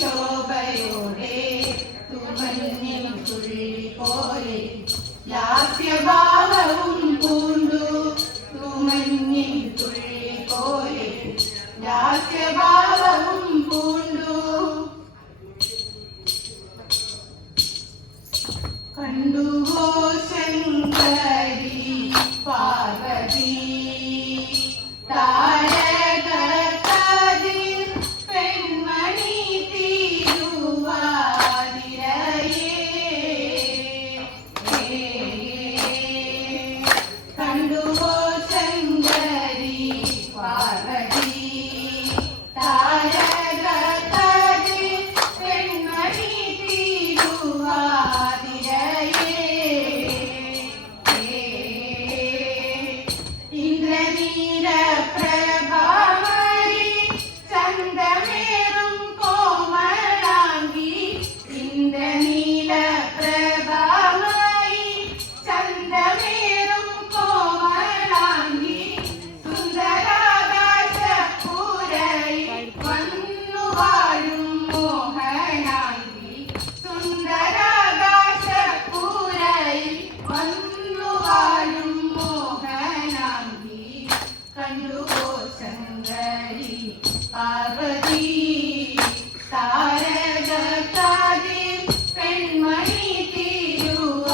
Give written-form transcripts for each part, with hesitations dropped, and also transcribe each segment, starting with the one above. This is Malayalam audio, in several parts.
ശോഭയോടെ തുമഞ്ഞിൻ തുള്ളി പോലെ ലാസ്യഭാവവും പൂണ്ടു തുമഞ്ഞിൻ തുള്ളി പോലെ ലാസ്യഭാവവും പൂണ്ടു കണ്ടുവോ ശങ്കരി പാർവതി പാർവതി താരകത്താതെ പെൺമണി തിരുവാതിരയേ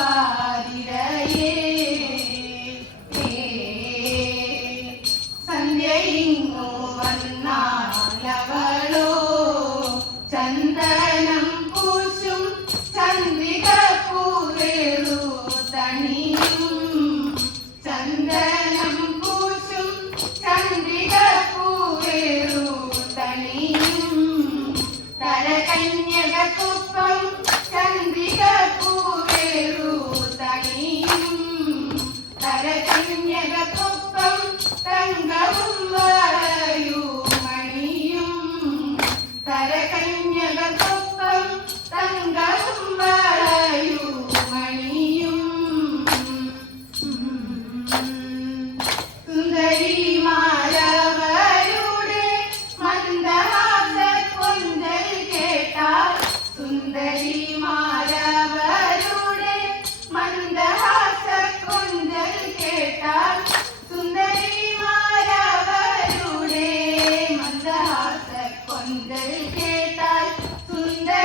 സന്ധ്യയിങ്ങു വന്നാലവളോ ചന്ദനം പൂശും ചന്ദ്രിക പൂവേളു തണിയും ചന്ദനം പൂശും ചന്ദ്രിക പൂവേളു തരകന്യകക്കൊപ്പം ചന്ദ്രിക പൂവേളു തണിയും തരകന്യകക്കൊപ്പം തങ്കവും വളയുമണിയും തരകന്യകക്കൊപ്പം തങ്കവും വളയുമണിയും സുന്ദരിമാരവരുടെ മന്ദഹാസ കൊഞ്ചൽ കേട്ടാൽ സുന്ദരിമാരവരുടെ മന്ദഹാസ കൊഞ്ചൽ കേട്ടാൽ സുന്ദരിമാരവരുടെ മന്ദഹാസ കൊഞ്ചൽ കേട്ടാൽ സുന്ദരിമാരവരുടെ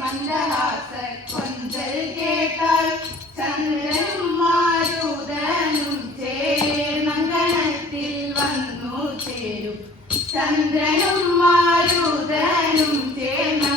മന്ദഹാസ കൊഞ്ചൽ കേട്ടാൽ ചന്ദ്രനും മാരുതനും ചേർന്നങ്കണത്തിൽ വന്നു ചേരും ചന്ദ്രനും മാരുതനും ചേർന്ന